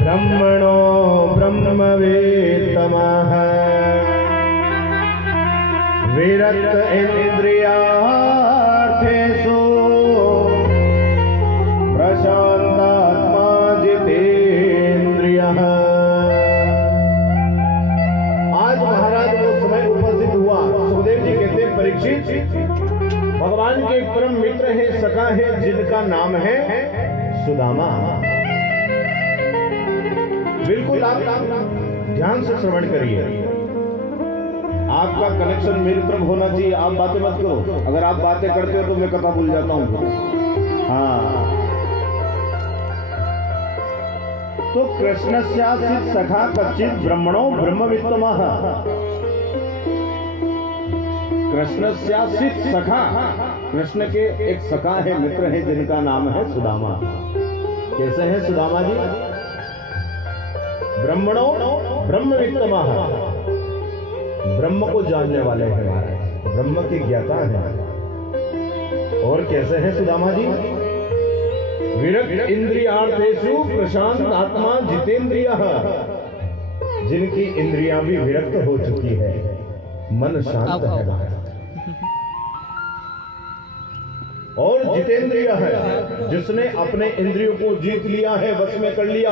ब्रह्मणो ब्रह्मवेत्तमः विरक्त इंद्रियार्थेषु प्रशांतात्मा जितेन्द्रियः। आज महाराज को समय उपस्थित हुआ। सुखदेव जी कहते हैं, परीक्षित, भगवान के परम मित्र है, सखा है, जिनका नाम है सुदामा। बिल्कुल आप ध्यान से श्रवण करिए। आपका कनेक्शन मेरी तरफ होना चाहिए। आप बातें मत करो। अगर आप बातें करते हो तो मैं कथा भूल जाता हूं। हाँ, तो कृष्णस्यासित सखा कच्चित ब्रह्मणो ब्रह्मवित्तमः। कृष्णस्यासित सखा, कृष्ण के एक सखा है, मित्र है, जिनका नाम है सुदामा। कैसे हैं सुदामा जी? ब्रह्मणो ब्रह्मवित्तमः, ब्रह्म को जानने वाले हैं महाराज, ब्रह्म के ज्ञाता हैं। और कैसे हैं सुदामा जी? विरक्त इंद्रियार्थेषु प्रशांत आत्मा जितेंद्रियः, जिनकी इंद्रियां भी विरक्त हो चुकी है, मन शांत है और जितेंद्रिय है, जिसने अपने इंद्रियों को जीत लिया है, वश में कर लिया,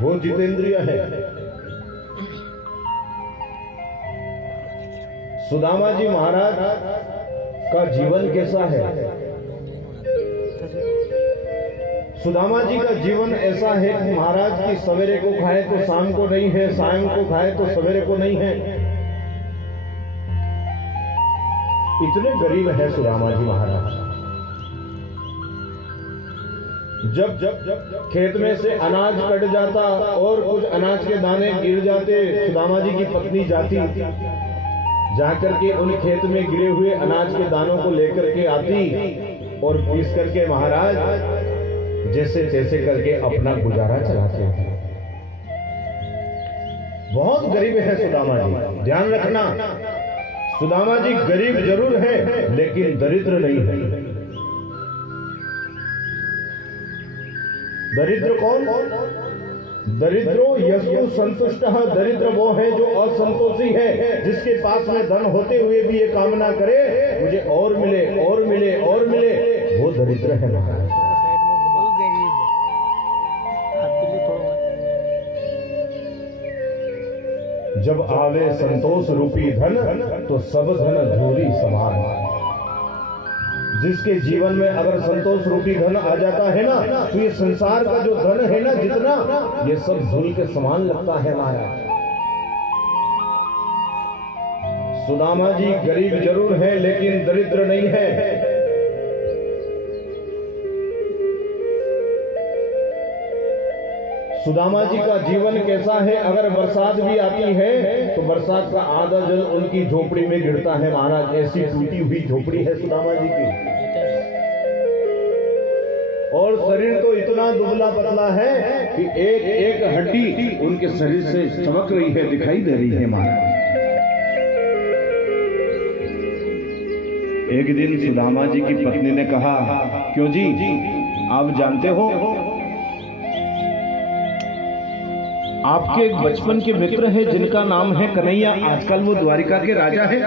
वो जितेंद्रिय है। सुदामा जी महाराज का जीवन कैसा है? सुदामा जी का जीवन ऐसा है कि महाराज की सवेरे को खाए तो शाम को नहीं है, शाम को खाए तो सवेरे को नहीं है। इतने गरीब है सुदामा जी महाराज। जब खेत में से अनाज कट जाता और कुछ अनाज के दाने गिर जाते, सुदामा जी की पत्नी जाती, जाकर के उन खेत में गिरे हुए अनाज के दानों को लेकर के आती और पीस करके महाराज जैसे तैसे करके अपना गुजारा चलाते थे। बहुत गरीब है सुदामा जी, ध्यान रखना। सुदामा जी गरीब जरूर है लेकिन दरिद्र नहीं है। दरिद्र कौन? दरिद्रो यस्तु संतुष्टः, दरिद्र वो है जो असंतोषी है, जिसके पास में धन होते हुए भी ये कामना करे मुझे और मिले और मिले और मिले, वो दरिद्र है महाराज। जब आवे संतोष रूपी धन तो सब धन धूरी समान। जिसके जीवन में अगर संतोष रूपी धन आ जाता है ना, तो ये संसार का जो धन है ना जितना, ये सब धूल के समान लगता है महाराज। सुदामा जी गरीब जरूर है लेकिन दरिद्र नहीं है। सुदामा जी का जीवन कैसा है? अगर बरसात भी आती है तो बरसात का आधा जल उनकी झोपड़ी में गिरता है महाराज। ऐसी टूटी हुई झोपड़ी है सुदामा जी की। और शरीर तो इतना दुबला पतला है कि एक एक हड्डी उनके शरीर से चमक रही है, दिखाई दे रही है महाराज। एक दिन सुदामा जी की पत्नी ने कहा, क्यों जी, आप जानते हो आपके एक बचपन के मित्र हैं जिनका नाम है कन्हैया, आजकल वो द्वारिका के राजा है।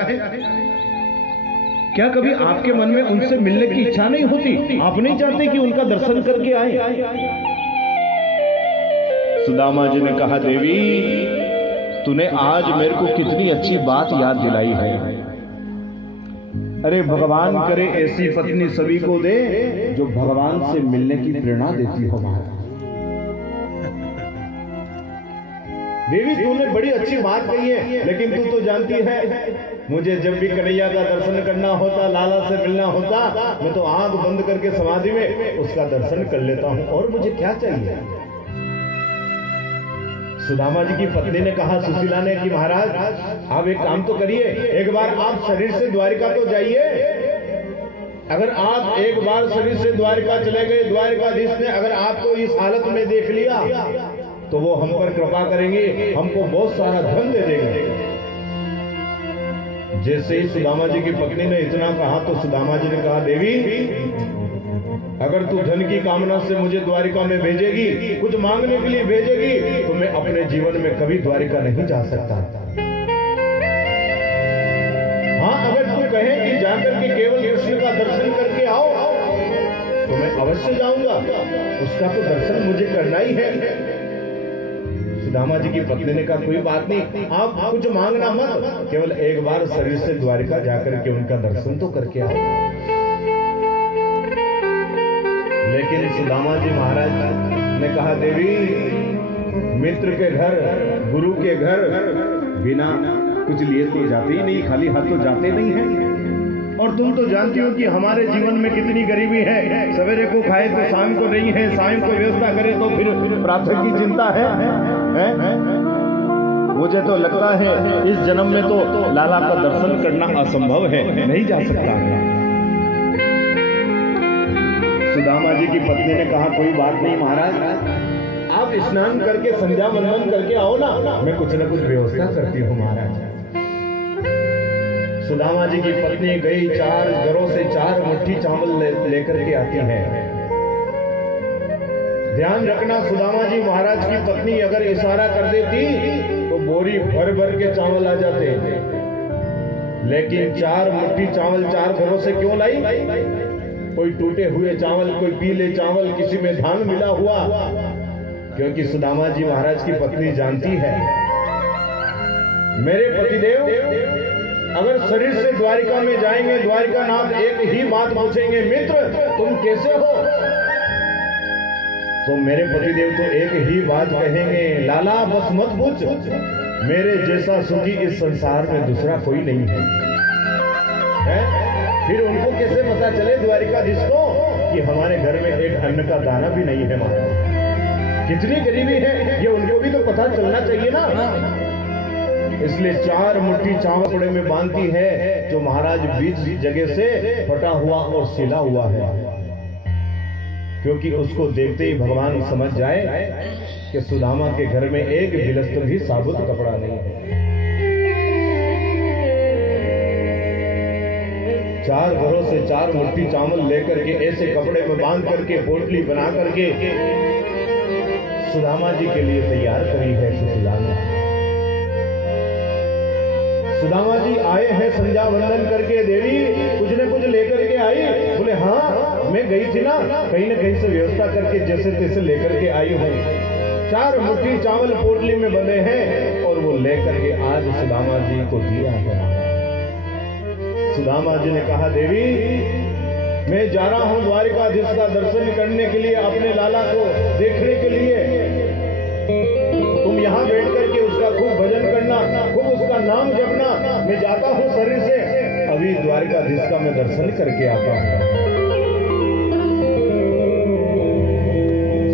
क्या कभी आपके मन में उनसे मिलने की इच्छा नहीं होती? आप नहीं चाहते कि उनका दर्शन करके आए? सुदामा जी ने कहा, देवी तूने आज मेरे को कितनी अच्छी बात याद दिलाई है। अरे भगवान करे ऐसी पत्नी सभी को दे जो भगवान से मिलने की प्रेरणा देती हो महाराज। देवी तूने बड़ी अच्छी बात कही है, लेकिन तू तो जानती है मुझे जब भी कन्हैया का दर्शन करना होता, लाला से मिलना होता, मैं तो आंख बंद करके समाधि में उसका दर्शन कर लेता हूं, और मुझे क्या चाहिए? सुदामा जी की पत्नी ने कहा, सुशीला ने, कि महाराज आप एक काम तो करिए, एक बार आप शरीर से द्वारिका तो जाइए। अगर आप एक बार शरीर से द्वारिका चले गए, द्वारिकाधीश ने अगर आपको इस हालत में देख लिया तो वो हम पर कृपा करेंगे, हमको बहुत सारा धन दे देंगे। जैसे ही सुदामा जी की पत्नी ने इतना कहा तो सुदामा जी ने कहा, देवी अगर तू धन की कामना से मुझे द्वारिका में भेजेगी, कुछ मांगने के लिए भेजेगी, तो मैं अपने जीवन में कभी द्वारिका नहीं जा सकता। हाँ, अगर तू कहे कि जाकर के केवल कृष्ण का दर्शन करके आओ, तो मैं अवश्य जाऊंगा। उसका तो दर्शन मुझे करना ही है। सुदामा जी की पत्नी ने कहा कोई बात नहीं, आप कुछ मांगना मत, केवल एक बार शरीर से द्वारिका जाकर के उनका दर्शन तो करके आओ। लेकिन सुदामा जी महाराज ने कहा देवी, मित्र के घर, गुरु के घर बिना कुछ लिए तो जाते ही नहीं, खाली हाथ तो जाते नहीं है। और तुम तो जानती हो कि हमारे जीवन में कितनी गरीबी है। सवेरे को खाए तो शाम को नहीं है, शाम को व्यवस्था करे तो फिर प्रातः की चिंता है? मुझे तो लगता है इस जन्म में तो लाला का दर्शन करना असंभव है, नहीं जा सकता। सुदामा जी की पत्नी ने कहा कोई बात नहीं महाराज, आप स्नान करके संध्या वंदन करके आओ ना, मैं कुछ न कुछ व्यवस्था करती हूँ महाराज। सुदामा जी की पत्नी गई, 4 घरों से 4 मुट्ठी चावल लेकर के आती है। ध्यान रखना, सुदामा जी महाराज की पत्नी अगर इशारा कर देती तो बोरी भर भर के चावल आ जाते, लेकिन 4 मुट्ठी चावल 4 घरों से क्यों लाई? कोई टूटे हुए चावल, कोई पीले चावल, किसी में धान मिला हुआ, क्योंकि सुदामा जी महाराज की पत्नी जानती है मेरे पतिदेव अगर शरीर से द्वारिका में जाएंगे, द्वारिका नाथ एक ही बात पूछेंगे, मित्र तुम कैसे हो? तो मेरे पतिदेव तो एक ही बात कहेंगे, लाला बस मत पूछ, मेरे जैसा सुखी इस संसार में दूसरा कोई नहीं है? फिर उनको कैसे पता चले द्वारिकाधीश को कि हमारे घर में एक अन्न का दाना भी नहीं है महाराज? कितनी गरीबी है, ये उनको भी तो पता चलना चाहिए ना। इसलिए 4 मुट्ठी चावल कपड़े में बांधती है, जो महाराज बीच जगह से फटा हुआ और सिला हुआ है, क्योंकि उसको देखते ही भगवान समझ जाए कि सुदामा के घर में एक बिलस्त भी साबुत कपड़ा नहीं है। 4 घरों से 4 मुट्ठी चावल लेकर के ऐसे कपड़े में बांध करके पोटली बना करके सुदामा जी के लिए तैयार करी है। सुदामा जी आए हैं संध्या वंदन करके, देवी कुछ न कुछ लेकर के आई? बोले हाँ, मैं गई थी ना कहीं से व्यवस्था करके जैसे तैसे लेकर के आई हूँ। 4 मुट्ठी चावल पोटली में बंधे हैं और वो लेकर के आज सुदामा जी को दिया है। सुदामा जी ने कहा देवी मैं जा रहा हूँ द्वारिकाधीश का दर्शन करने के लिए, अपने लाला को देखने के लिए। तुम यहाँ बैठ करके उसका खूब भजन करना, खूब उसका नाम जपना। मैं जाता हूँ शरीर से, अभी द्वारिकाधीश का मैं दर्शन करके आता हूँ।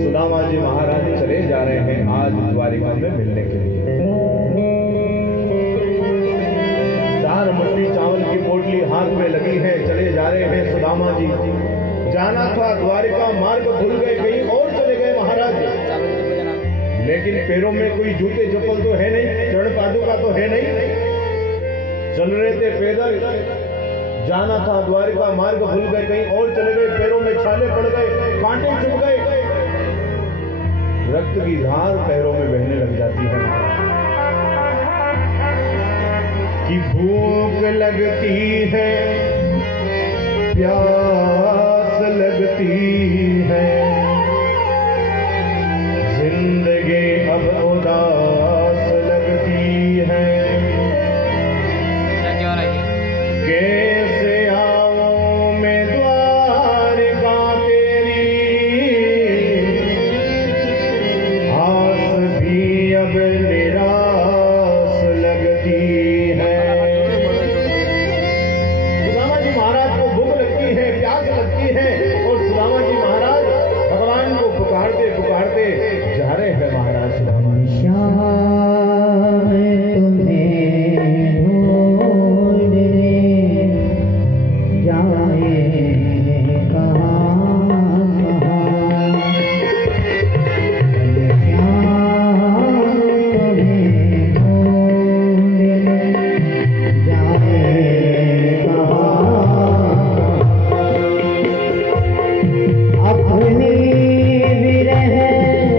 सुदामा जी महाराज चले जा रहे हैं आज द्वारिका में मिलने के लिए। 4 मुट्ठी चावल की पोटली हाथ में लगी है, चले जा रहे हैं सुदामा जी। जाना था द्वारिका, मार्ग भूल गए, कहीं और चले गए महाराज। लेकिन पैरों में कोई जूते चप्पल तो है नहीं, चरण पादुका तो है नहीं, चल रहे थे पैदल। जाना था द्वारिका, मार्ग भूल गए, कहीं और चले गए, पैरों में छाले पड़ गए, कांटे चुभ गए, रक्त की धार पैरों में बहने लग जाती है कि भूख लगती है, प्यास